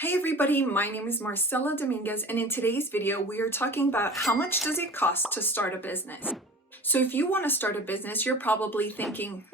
Hey everybody, my name is Marcella Dominguez, and in today's video we are talking about how much does it cost to start a business. So if you want to start a business, you're probably thinking,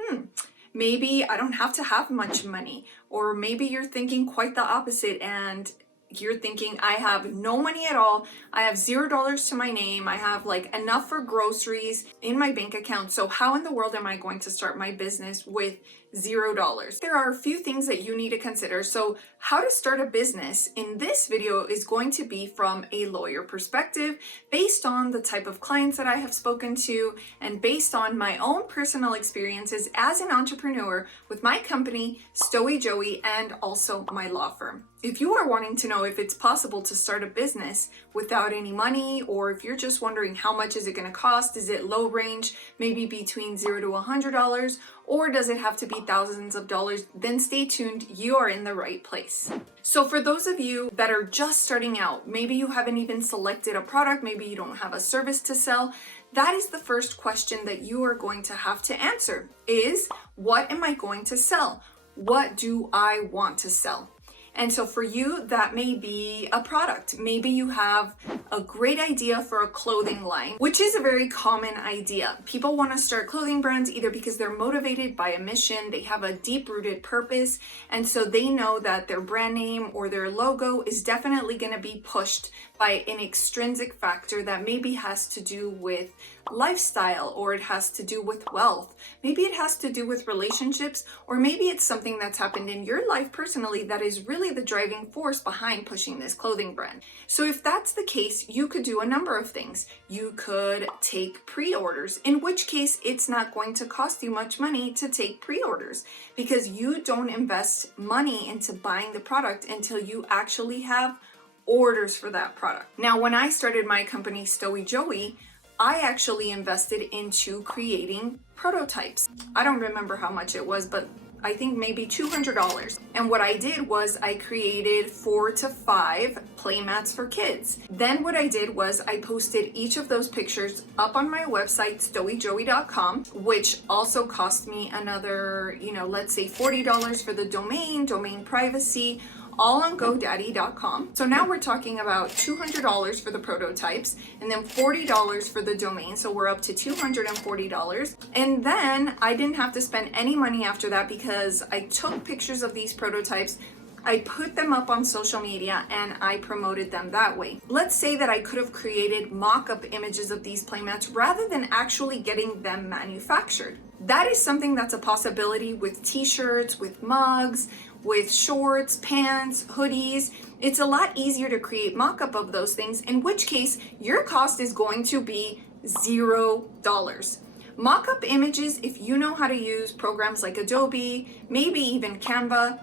maybe I don't have to have much money, or maybe you're thinking quite the opposite and you're thinking I have no money at all, I have $0 to my name, I have like enough for groceries in my bank account, so how in the world am I going to start my business with $0? There are a few things that you need to consider. So how to start a business in this video is going to be from a lawyer perspective, based on the type of clients that I have spoken to and based on my own personal experiences as an entrepreneur with my company, Stowy Joey, and also my law firm. If you are wanting to know if it's possible to start a business without any money, or if you're just wondering how much is it going to cost, is it low range, maybe between $0 to $100, or does it have to be thousands of dollars, then stay tuned, you are in the right place. So for those of you that are just starting out, maybe you haven't even selected a product, maybe you don't have a service to sell, that is the first question that you are going to have to answer is, what am I going to sell? What do I want to sell? And so for you, that may be a product. Maybe you have a great idea for a clothing line, which is a very common idea. People want to start clothing brands either because they're motivated by a mission, they have a deep-rooted purpose, and so they know that their brand name or their logo is definitely going to be pushed by an extrinsic factor that maybe has to do with lifestyle, or it has to do with wealth. Maybe it has to do with relationships, or maybe it's something that's happened in your life personally that is really the driving force behind pushing this clothing brand. So if that's the case, you could do a number of things. You could take pre-orders, in which case it's not going to cost you much money to take pre-orders because you don't invest money into buying the product until you actually have orders for that product. Now, when I started my company, Stowy Joey, I actually invested into creating prototypes. I don't remember how much it was, but I think maybe $200. And what I did was I created 4 to 5 playmats for kids. Then what I did was I posted each of those pictures up on my website, stowyjoey.com, which also cost me another, let's say $40 for the domain privacy, all on GoDaddy.com. So now we're talking about $200 for the prototypes and then $40 for the domain. So we're up to $240. And then I didn't have to spend any money after that because I took pictures of these prototypes, I put them up on social media, and I promoted them that way. Let's say that I could have created mock-up images of these playmats rather than actually getting them manufactured. That is something that's a possibility with t-shirts, with mugs, with shorts, pants, hoodies. It's a lot easier to create mock-up of those things, in which case your cost is going to be $0. Mock-up images, if you know how to use programs like Adobe, maybe even Canva,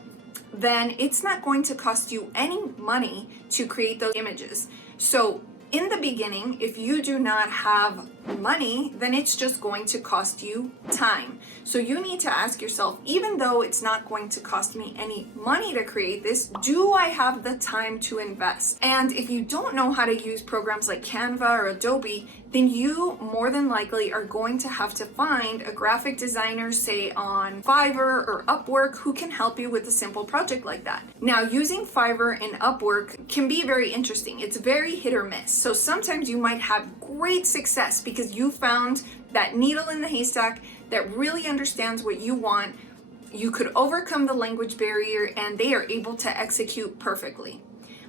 then it's not going to cost you any money to create those images. So in the beginning, if you do not have money, then it's just going to cost you time. So you need to ask yourself, even though it's not going to cost me any money to create this, do I have the time to invest? And if you don't know how to use programs like Canva or Adobe, then you more than likely are going to have to find a graphic designer, say on Fiverr or Upwork, who can help you with a simple project like that. Now, using Fiverr and Upwork can be very interesting. It's very hit or miss. So sometimes you might have great success because you found that needle in the haystack that really understands what you want. You could overcome the language barrier and they are able to execute perfectly.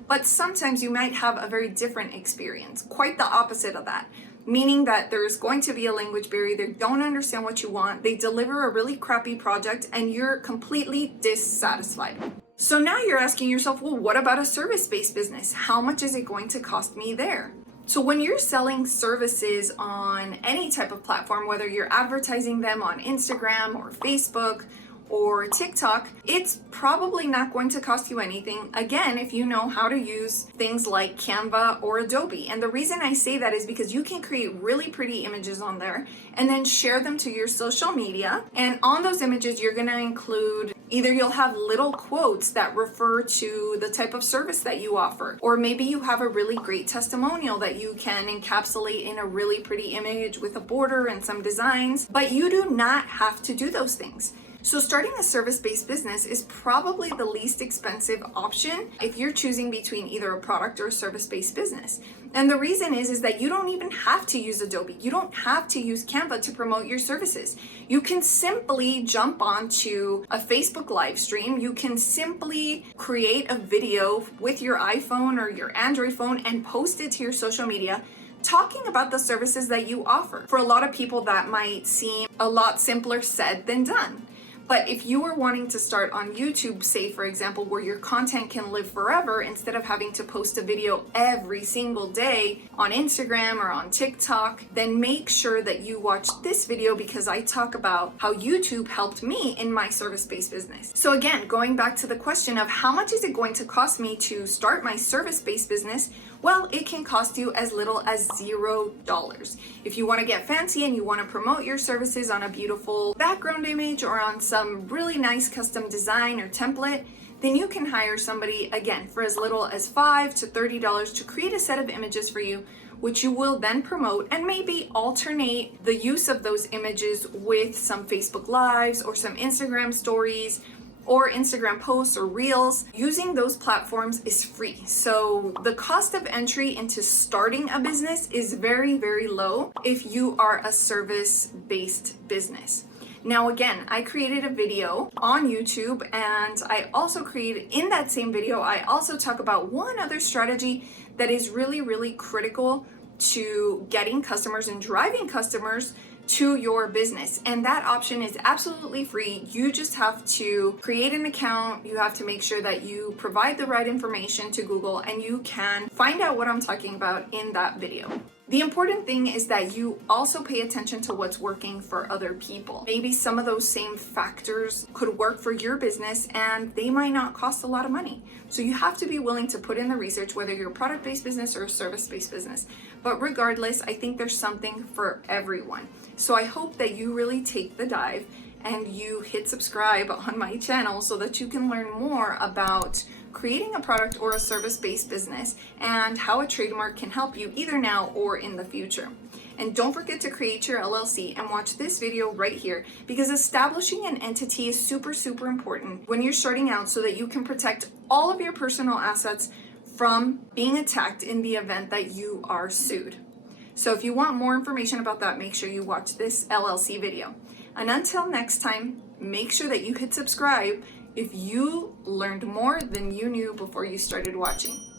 But sometimes you might have a very different experience, quite the opposite of that. Meaning that there's going to be a language barrier, they don't understand what you want, they deliver a really crappy project, and you're completely dissatisfied. So now you're asking yourself, well, what about a service-based business? How much is it going to cost me there? So when you're selling services on any type of platform, whether you're advertising them on Instagram or Facebook or TikTok, it's probably not going to cost you anything, again, if you know how to use things like Canva or Adobe. And the reason I say that is because you can create really pretty images on there and then share them to your social media. And on those images, you're gonna include, either you'll have little quotes that refer to the type of service that you offer, or maybe you have a really great testimonial that you can encapsulate in a really pretty image with a border and some designs, but you do not have to do those things. So starting a service-based business is probably the least expensive option if you're choosing between either a product or a service-based business. And the reason is that you don't even have to use Adobe. You don't have to use Canva to promote your services. You can simply jump onto a Facebook live stream. You can simply create a video with your iPhone or your Android phone and post it to your social media talking about the services that you offer. For a lot of people, that might seem a lot simpler said than done. But if you are wanting to start on YouTube, say for example, where your content can live forever instead of having to post a video every single day on Instagram or on TikTok, then make sure that you watch this video because I talk about how YouTube helped me in my service-based business. So again, going back to the question of how much is it going to cost me to start my service-based business? Well, it can cost you as little as $0. If you want to get fancy and you want to promote your services on a beautiful background image or on some really nice custom design or template, then you can hire somebody, again, for as little as $5 to $30 to create a set of images for you, which you will then promote and maybe alternate the use of those images with some Facebook Lives or some Instagram stories or Instagram posts or reels. Using those platforms is free. So the cost of entry into starting a business is very, very low if you are a service-based business. Now again, I created a video on YouTube and I also created, in that same video, I also talk about one other strategy that is really, really critical to getting customers and driving customers to your business. And that option is absolutely free. You just have to create an account. You have to make sure that you provide the right information to Google and you can find out what I'm talking about in that video. The important thing is that you also pay attention to what's working for other people. Maybe some of those same factors could work for your business and they might not cost a lot of money. So you have to be willing to put in the research, whether you're a product-based business or a service-based business. But regardless, I think there's something for everyone. So I hope that you really take the dive and you hit subscribe on my channel so that you can learn more about creating a product or a service-based business and how a trademark can help you either now or in the future. And don't forget to create your LLC and watch this video right here because establishing an entity is super, super important when you're starting out so that you can protect all of your personal assets from being attacked in the event that you are sued. So if you want more information about that, make sure you watch this LLC video. And until next time, make sure that you hit subscribe if you learned more than you knew before you started watching.